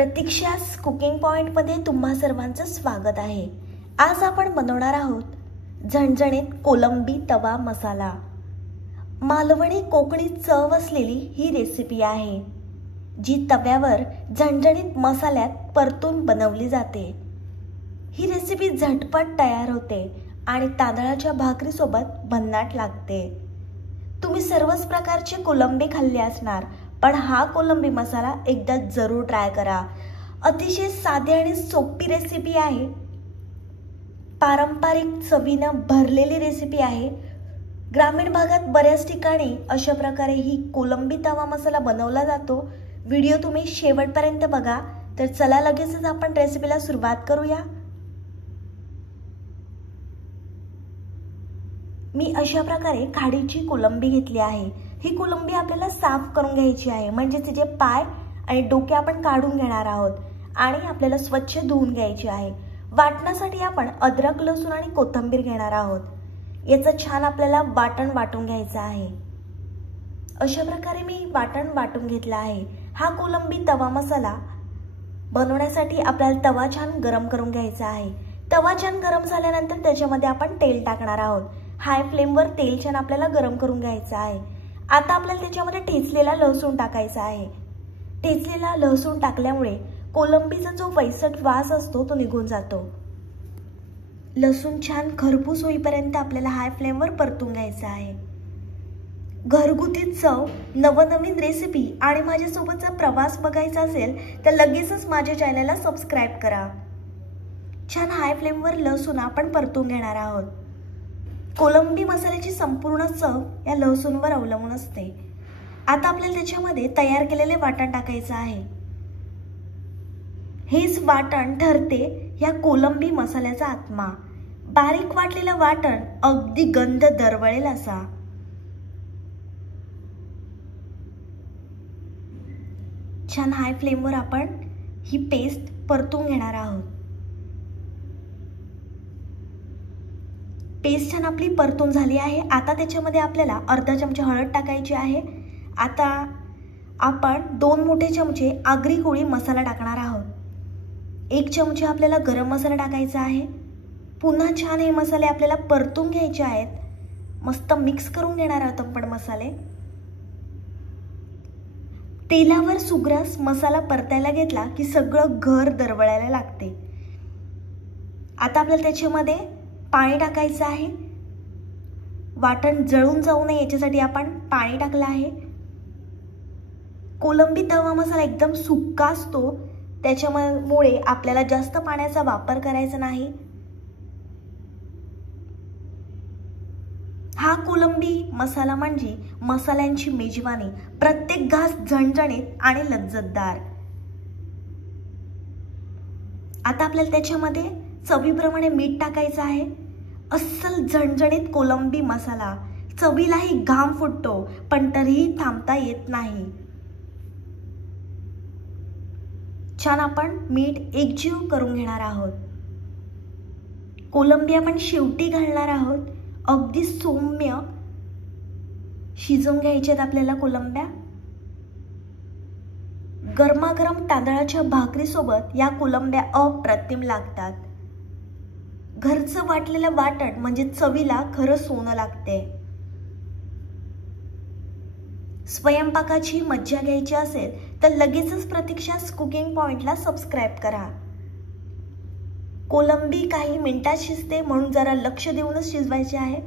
प्रतीक्षास cooking पॉइंटमध्ये तुम्हा सर्वांचं स्वागत आहे। आज आपण बनवणार आहोत झणझणीत कोलंबी तवा मसाला। मालवणी कोकणी चव असलेली ही रेसिपी आहे, जी तव्यावर झणझणीत मसाल्यात परतून बनवली जाते। ही रेसिपी झटपट तयार होते आणि तांदळाच्या भाकरीसोबत भन्नाट लागते। तुम्ही सर्वच प्रकारचे कोलंबी खाल्ले असणार, पण हा कोलंबी मसाला एकदा जरूर ट्राय करा। अतिशय साधी आणि सोपी रेसिपी आहे। पारंपरिक चवीनं भरलेली रेसिपी आहे। ग्रामीण भागात बऱ्याच ठिकाणी अशा प्रकारे ही कोलंबी तवा मसाला बनवला जातो। व्हिडिओ तुम्ही शेवटपर्यंत बघा। तर चला लगेचच आपण रेसिपीला सुरुवात करूया। मी अशा प्रकारे खाडीची कोलंबी घेतली आहे। ही कोलंबी आपल्याला साफ करून घ्यायची आहे, म्हणजे तिचे पाय आणि डोके आपण काढून घेणार आहोत आणि आपल्याला स्वच्छ धुवून घ्यायची आहे। वाटण्यासाठी आपण अद्रक, लसूण आणि कोथिंबीर घेणार आहोत। याचं छान आपल्याला वाटण वाटून घ्यायचं आहे। अशा प्रकारे मी वाटण वाटून घेतला आहे। हा कोलंबी तवा मसाला बनवण्यासाठी आपल्याला तवा छान गरम करून घ्यायचा आहे। तवा छान गरम झाल्यानंतर त्याच्यामध्ये आपण तेल टाकणार आहोत। हाय फ्लेमवर तेल छान आपल्याला गरम करून घ्यायचं आहे। आता आपल्याला त्याच्यामध्ये ठेचलेला लसूण टाकायचा आहे। ठेचलेला लसूण टाकल्यामुळे कोलंबीचा जो वैसट वास असतो तो निघून जातो। लसूण छान खरपूस होईपर्यंत आपल्याला हाय फ्लेमवर परतून घ्यायचं आहे। घरगुती चव, नवनवीन रेसिपी आणि माझ्यासोबतचा प्रवास बघायचा असेल तर लगेचच माझ्या चॅनलला सबस्क्राइब करा। छान हाय फ्लेमवर लसूण आपण परतून घेणार आहोत। कोलंबी मसाल्याची संपूर्ण चव या लसूणवर अवलंबून असते। आता आपल्याला त्याच्यामध्ये तयार केलेले वाटण टाकायचं आहे। हेच वाटण ठरते या कोलंबी मसाल्याचा आत्मा। बारीक वाटलेलं वाटण अगदी गंध दरवळेल असा। छान हाय फ्लेमवर आपण ही पेस्ट परतून घेणार आहोत। पेस्ट छान आपली परतून झाली आहे। आता त्याच्यामध्ये आपल्याला अर्धा चमचा हळद टाकायची आहे। आता आपण 2 मोठे चमचे आगरी कोळी मसाला टाकणार आहोत। 1 चमचा आपल्याला गरम मसाला टाकायचा आहे। पुन्हा छान हे मसाले आपल्याला परतून घ्यायचे आहेत। मस्त मिक्स करून घेणार आहोत आपण मसाले। तेलावर सुग्रास मसाला परतायला घेतला की सगळं घर दरवळायला लागते। आता आपल्याला त्याच्यामध्ये पाणी टाकायचं आहे। वाटण जळून जाऊ नये याच्यासाठी आपण पाणी टाकलं आहे। कोलंबी तवा मसाला एकदम सुक्का असतो, त्याच्यामुळे आपल्याला जास्त पाण्याचा वापर करायचा नाही। हा कोलंबी मसाला म्हणजे मसाल्यांची मेजवानी, प्रत्येक घास झणझणीत आणि लज्जतदार। आता आपल्याला त्याच्यामध्ये चवीप्रमाणे मीठ टाकायचं आहे। अस्सल झणझणीत कोलंबी मसाला, चवीलाही घाम फुटतो पण तरीही थांबता येत नाही। छान आपण मीठ एकजीव करून घेणार आहोत। कोलंबी आपण शेवटी घालणार आहोत। अगदी सौम्य शिजवून घ्यायच्यात आपल्याला कोलंब्या। गरमागरम तांदळाच्या भाकरीसोबत या कोलंब्या अप्रतिम लागतात। घरचं वाटलेलं वाटण म्हणजे चवीला खरं सोनं लागते। स्वयंपाकाची मज्जा घ्यायची असेल तर लगेचच प्रतीक्षास कुकिंग पॉइंटला सबस्क्राइब करा। कोलंबी काही मिनिटात शिजते, म्हणून जरा लक्ष देऊनच शिजवायची आहे।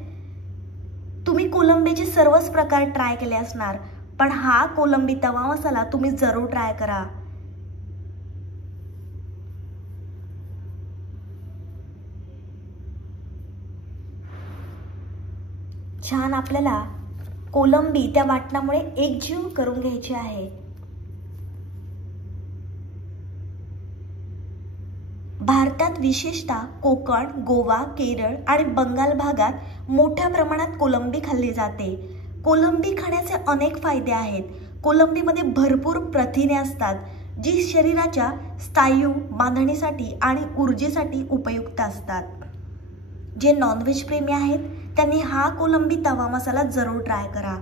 तुम्ही कोलंबीचे सर्वच प्रकार ट्राय केले असणार, पण हा कोलंबी तवा मसाला तुम्ही जरूर ट्राय करा। छान आपल्याला कोलंबी त्या वाटणामुळे एकजीव करून घ्यायची आहे। भारतात विशेषतः कोकण, गोवा, केरळ आणि बंगाल भागात मोठ्या प्रमाणात कोलंबी खाल्ली जाते। कोलंबी खाण्याचे अनेक फायदे आहेत। कोलंबीमध्ये भरपूर प्रथिने असतात, जी शरीराच्या स्नायू बांधणीसाठी आणि ऊर्जेसाठी उपयुक्त असतात। जे नॉनव्हेज प्रेमी आहेत त्यांनी हा कोलंबी तवा मसाला जरूर ट्राय करा।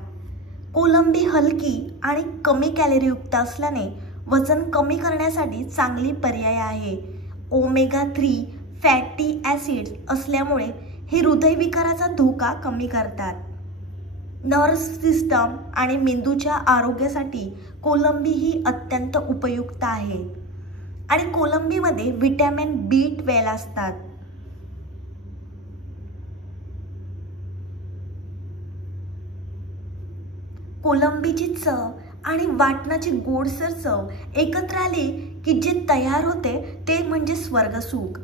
कोलंबी हलकी आणि कमी कॅलरीयुक्त असल्याने वजन कमी करण्यासाठी चांगली पर्याय आहे. ओमेगा 3 फॅटी ॲसिड्स असल्यामुळे हे हृदयविकाराचा धोका कमी करतात. नर्व्ह सिस्टम आणि मेंदूच्या आरोग्यासाठी कोलंबी ही अत्यंत उपयुक्त आहे. आणि कोलंबीमध्ये व्हिटॅमिन B12 असतात. कोलंबीची चव आणि वाटणाची गोडसर चव एकत्र आली की जे तयार होते ते म्हणजे स्वर्गसुख.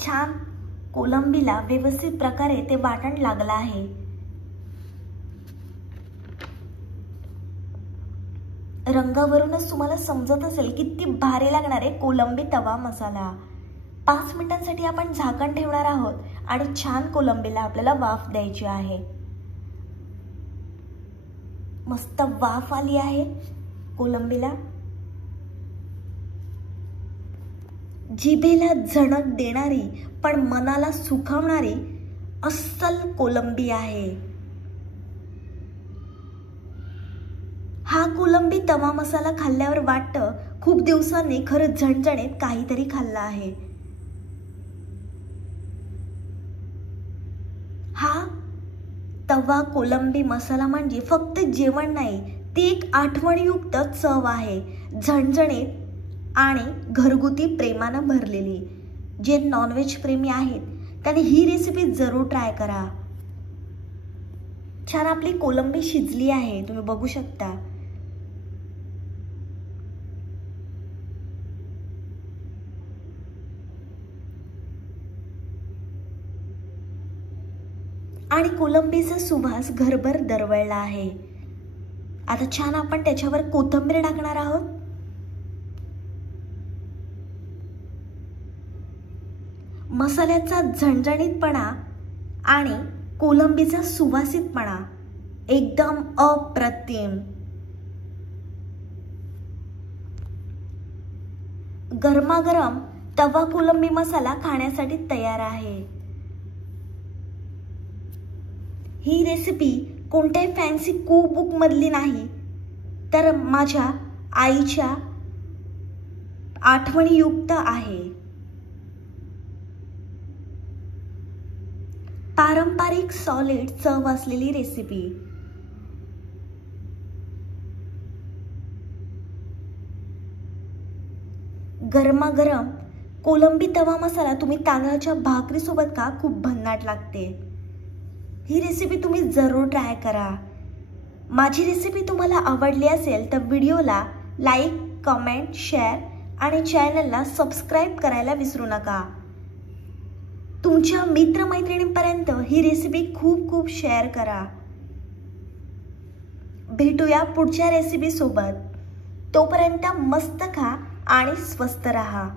छान कोलंबीला व्यवस्थित प्रकारे ते वाटण लागलं आहे. रंगावरूनच तुम्हाला समजत असेल किती भारी लागणार आहे कोलंबी तवा मसाला. 5 मिनिटांसाठी आपण झाकण ठेवणार आहोत आणि छान कोलंबीला आपल्याला वाफ द्यायची आहे. मस्त वाफ आली आहे कोलंबीला. जिभेला झणक देणारी पण मनाला सुखावणारी अस्सल कोलंबी आहे. हा कोलंबी तवा मसाला खाल्ल्यावर वाटतं खूप दिवसांनी खरंच झणझणीत काहीतरी खाल्लं आहे. हा तवा कोलंबी मसाला म्हणजे फक्त जेवण नाही, ती एक आठवणयुक्त चव आहे. झणझणीत आणि घरगुती प्रेमानं भरलेली. जे नॉनव्हेज प्रेमी आहेत त्यांनी ही रेसिपी जरूर ट्राय करा. छान आपली कोलंबी शिजली आहे, तुम्ही बघू शकता. आणि कोलंबीचा सुवास घरभर दरवळला आहे. आता छान आपण त्याच्यावर कोथिंबीर टाकणार आहोत. मसाल्याचा झणझणीतपणा आणि कोलंबीचा सुवासितपणा एकदम अप्रतिम. गरमागरम तवा कोलंबी मसाला खाण्यासाठी तयार आहे. ही रेसिपी कोणत्याही फॅन्सी कुकबुक मधली नाही, तर माझ्या आईच्या आठवणीयुक्त आहे. पारंपरिक सॉलिड चव असलेली रेसिपी. गरमागरम कोलंबी तवा मसाला तुम्ही तांदळाच्या भाकरीसोबत का खूप भन्नाट लागते. ही रेसिपी तुम्ही जरूर ट्राय करा. माझी रेसिपी तुम्हाला आवडली असेल तर व्हिडिओला लाईक, कमेंट, शेअर आणि चॅनलला सबस्क्राईब करायला विसरू नका. तुमच्या मित्रमैत्रिणींपर्यंत ही रेसिपी खूप खूप शेअर करा. भेटूया पुढच्या रेसिपी सोबत. तोपर्यंत मस्त खा आणि स्वस्थ रहा.